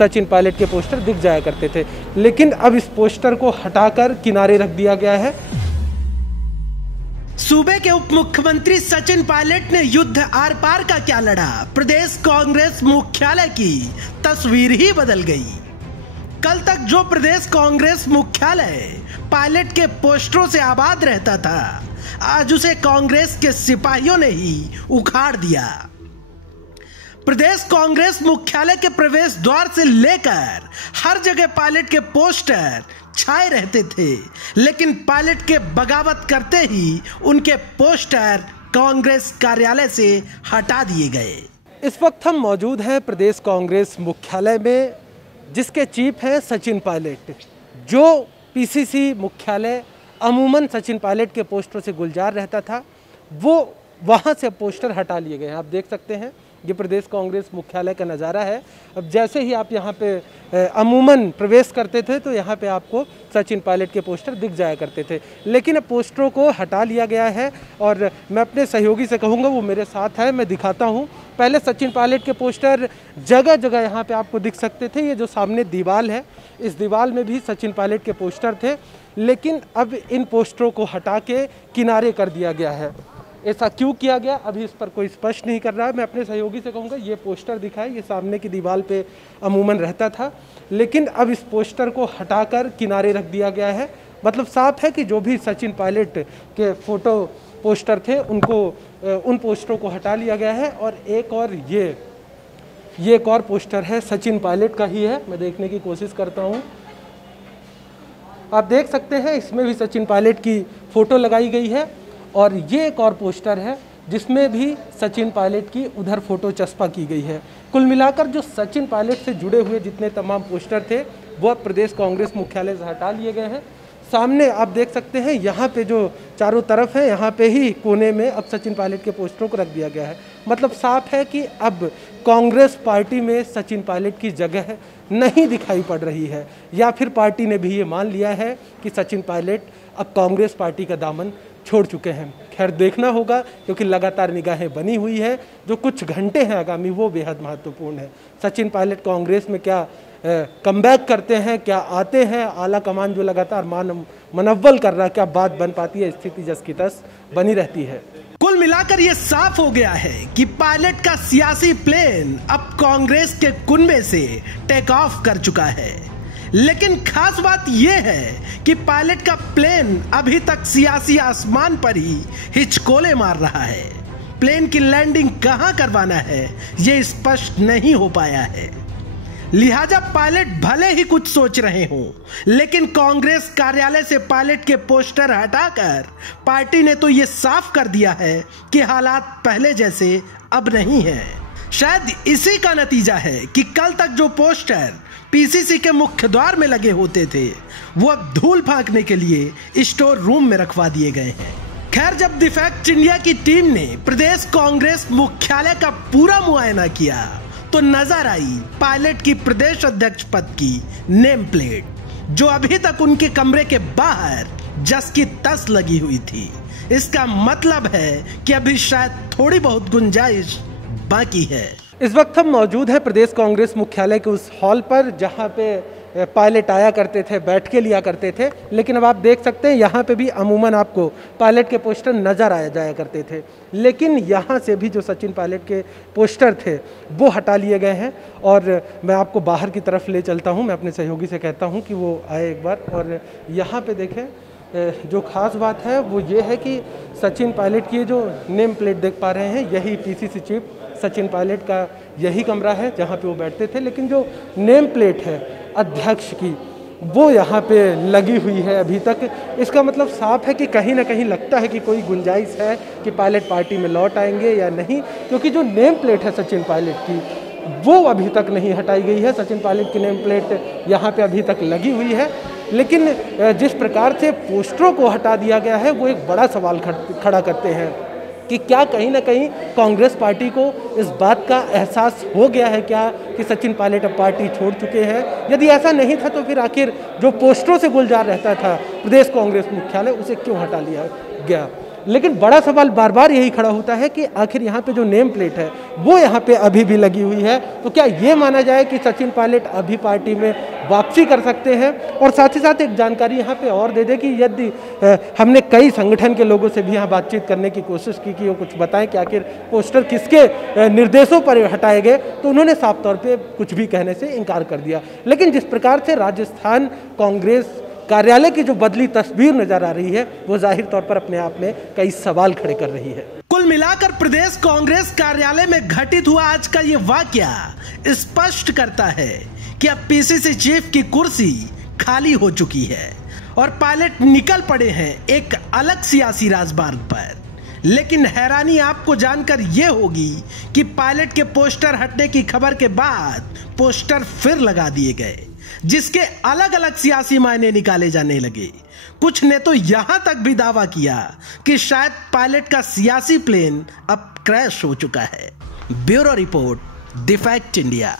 सचिन पायलट के पोस्टर दिख जाया करते थे, लेकिन अब इस पोस्टर को हटाकर किनारे रख दिया गया है। सूबे के उप मुख्यमंत्री सचिन पायलट ने युद्ध आर पार का क्या लड़ा, प्रदेश कांग्रेस मुख्यालय की तस्वीर ही बदल गई। कल तक जो प्रदेश कांग्रेस मुख्यालय पायलट के पोस्टरों से आबाद रहता था, आज उसे कांग्रेस के सिपाहियों ने ही उखाड़ दिया। प्रदेश कांग्रेस मुख्यालय के प्रवेश द्वार से लेकर हर जगह पायलट के पोस्टर छाए रहते थे, लेकिन पायलट के बगावत करते ही उनके पोस्टर कांग्रेस कार्यालय से हटा दिए गए। इस वक्त हम मौजूद हैं प्रदेश कांग्रेस मुख्यालय में, जिसके चीफ हैं सचिन पायलट। जो पीसीसी मुख्यालय अमूमन सचिन पायलट के पोस्टर से गुलजार रहता था, वो वहाँ से पोस्टर हटा लिए गए हैं। आप देख सकते हैं ये प्रदेश कांग्रेस मुख्यालय का नज़ारा है। अब जैसे ही आप यहाँ पे अमूमन प्रवेश करते थे तो यहाँ पे आपको सचिन पायलट के पोस्टर दिख जाया करते थे, लेकिन अब पोस्टरों को हटा लिया गया है और मैं अपने सहयोगी से कहूँगा वो मेरे साथ है, मैं दिखाता हूँ। पहले सचिन पायलट के पोस्टर जगह जगह यहाँ पे आपको दिख सकते थे। ये जो सामने दीवार है, इस दीवार में भी सचिन पायलट के पोस्टर थे, लेकिन अब इन पोस्टरों को हटा के किनारे कर दिया गया है। ऐसा क्यों किया गया अभी इस पर कोई स्पष्ट नहीं कर रहा है। मैं अपने सहयोगी से कहूँगा ये पोस्टर दिखाए, ये सामने की दीवार पे अमूमन रहता था, लेकिन अब इस पोस्टर को हटाकर किनारे रख दिया गया है। मतलब साफ है कि जो भी सचिन पायलट के फोटो पोस्टर थे उनको उन पोस्टरों को हटा लिया गया है। और एक और ये एक और पोस्टर है, सचिन पायलट का ही है, मैं देखने की कोशिश करता हूँ। आप देख सकते हैं इसमें भी सचिन पायलट की फ़ोटो लगाई गई है और ये एक और पोस्टर है जिसमें भी सचिन पायलट की उधर फ़ोटो चस्पा की गई है। कुल मिलाकर जो सचिन पायलट से जुड़े हुए जितने तमाम पोस्टर थे वो अब प्रदेश कांग्रेस मुख्यालय से हटा लिए गए हैं। सामने आप देख सकते हैं यहाँ पे जो चारों तरफ है, यहाँ पे ही कोने में अब सचिन पायलट के पोस्टरों को रख दिया गया है। मतलब साफ है कि अब कांग्रेस पार्टी में सचिन पायलट की जगह नहीं दिखाई पड़ रही है, या फिर पार्टी ने भी ये मान लिया है कि सचिन पायलट अब कांग्रेस पार्टी का दामन छोड़ चुके हैं। खैर देखना होगा, क्योंकि लगातार निगाहें बनी हुई है। जो कुछ घंटे हैं आगामी वो बेहद महत्वपूर्ण है। सचिन पायलट कांग्रेस में क्या कमबैक करते हैं, क्या आते हैं, आला कमान जो लगातार मनव्वल कर रहा है, क्या बात बन पाती है, स्थिति जस की तस बनी रहती है। कुल मिलाकर ये साफ हो गया है कि पायलट का सियासी प्लेन अब कांग्रेस के कुनबे से टेक ऑफ कर चुका है। लेकिन खास बात यह है कि पायलट का प्लेन अभी तक सियासी आसमान पर ही हिचकोले मार रहा है। प्लेन की लैंडिंग कहां करवाना है यह स्पष्ट नहीं हो पाया है। लिहाजा पायलट भले ही कुछ सोच रहे हों, लेकिन कांग्रेस कार्यालय से पायलट के पोस्टर हटाकर पार्टी ने तो यह साफ कर दिया है कि हालात पहले जैसे अब नहीं है। शायद इसी का नतीजा है कि कल तक जो पोस्टर पीसीसी के मुख्य द्वार में लगे होते थे वो अब धूल फेंकने के लिए स्टोर रूम में रखवा दिए गए हैं। खैर, जब द फैक्ट इंडिया की टीम ने प्रदेश कांग्रेस मुख्यालय का पूरा मुआयना किया तो नजर आई पायलट की प्रदेश अध्यक्ष पद की नेम प्लेट, जो अभी तक उनके कमरे के बाहर जस की तस लगी हुई थी। इसका मतलब है कि अभी शायद थोड़ी बहुत गुंजाइश बाकी है। इस वक्त हम मौजूद हैं प्रदेश कांग्रेस मुख्यालय के उस हॉल पर जहां पे पायलट आया करते थे, बैठ के लिया करते थे, लेकिन अब आप देख सकते हैं यहाँ पे भी अमूमन आपको पायलट के पोस्टर नज़र आया जाया करते थे, लेकिन यहाँ से भी जो सचिन पायलट के पोस्टर थे वो हटा लिए गए हैं। और मैं आपको बाहर की तरफ ले चलता हूँ, मैं अपने सहयोगी से कहता हूँ कि वो आए एक बार। और यहाँ पर देखें, जो ख़ास बात है वो ये है कि सचिन पायलट की जो नेम प्लेट देख पा रहे हैं, यही पीसीसी चीफ सचिन पायलट का यही कमरा है जहाँ पे वो बैठते थे, लेकिन जो नेम प्लेट है अध्यक्ष की वो यहाँ पे लगी हुई है अभी तक। इसका मतलब साफ है कि कहीं ना कहीं लगता है कि कोई गुंजाइश है कि पायलट पार्टी में लौट आएंगे या नहीं, क्योंकि जो नेम प्लेट है सचिन पायलट की वो अभी तक नहीं हटाई गई है। सचिन पायलट की नेम प्लेट यहाँ पे अभी तक लगी हुई है, लेकिन जिस प्रकार से पोस्टरों को हटा दिया गया है वो एक बड़ा सवाल खड़ा करते हैं कि क्या कहीं ना कहीं कांग्रेस पार्टी को इस बात का एहसास हो गया है क्या कि सचिन पायलट अब पार्टी छोड़ चुके हैं। यदि ऐसा नहीं था तो फिर आखिर जो पोस्टरों से गुलजार रहता था प्रदेश कांग्रेस मुख्यालय उसे क्यों हटा लिया गया। लेकिन बड़ा सवाल बार बार यही खड़ा होता है कि आखिर यहाँ पे जो नेम प्लेट है वो यहाँ पे अभी भी लगी हुई है। तो क्या ये माना जाए कि सचिन पायलट अभी पार्टी में वापसी कर सकते हैं? और साथ ही साथ एक जानकारी यहाँ पे और दे दें कि यदि हमने कई संगठन के लोगों से भी यहाँ बातचीत करने की कोशिश की कि वो कुछ बताएं कि आखिर पोस्टर किसके निर्देशों पर हटाए गए, तो उन्होंने साफ तौर पे कुछ भी कहने से इनकार कर दिया। लेकिन जिस प्रकार से राजस्थान कांग्रेस कार्यालय की जो बदली तस्वीर नजर आ रही है वो जाहिर तौर पर अपने आप में कई सवाल खड़े कर रही है। कुल मिलाकर प्रदेश कांग्रेस कार्यालय में घटित हुआ आज का ये वाकया स्पष्ट करता है कि अब पीसीसी चीफ की कुर्सी खाली हो चुकी है और पायलट निकल पड़े हैं एक अलग सियासी राजमार्ग पर। लेकिन हैरानी आपको जानकर यह होगी कि पायलट के पोस्टर हटने की खबर के बाद पोस्टर फिर लगा दिए गए, जिसके अलग अलग सियासी मायने निकाले जाने लगे। कुछ ने तो यहां तक भी दावा किया कि शायद पायलट का सियासी प्लेन अब क्रैश हो चुका है। Bureau report, the fact India.